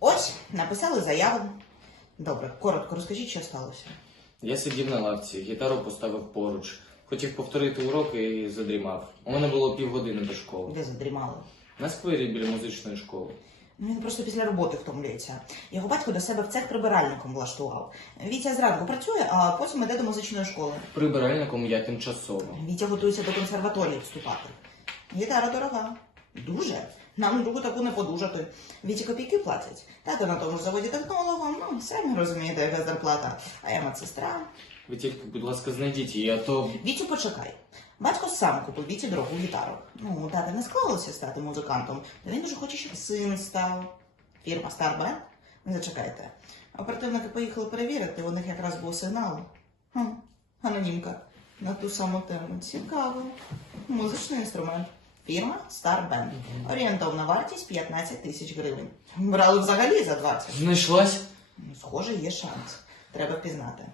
Ось, написали заяву. Добре, коротко розкажіть, що сталося. Я сидів на лавці, гітару поставив поруч. Хотів повторити уроки і задрімав. У мене було півгодини до школи. Де задрімали? На сквері біля музичної школи. Ну, він просто після роботи втомлюється. Його батько до себе в цех прибиральником влаштував. Вітя зранку працює, а потім іде до музичної школи. Прибиральником я тимчасово. Вітя готується до консерваторії вступати. Гітара дорога. Дуже. Нам другу таку не подужати. Віті копійки платять. Тато на тому ж заводі технологом, ну, самі розумієте, яка зарплата. А я медсестра. Ви тільки, будь ласка, знайдіть її, а то... Вітю, почекай. Батько сам купив Віті дорогу гітару. Ну, у тата не склалося стати музикантом, то він дуже хоче, щоб син став. Фірма Старбенд? Зачекайте. Оперативники поїхали перевірити, у них якраз був сигнал. Анонімка. На ту саму тему. Цікаво. Музичний інструмент. Фірма Старбенд. Орієнтовна вартість 15 тисяч гривень. Брали взагалі за 20. Знайшлась? Ну, схоже, є шанс. Треба впізнати.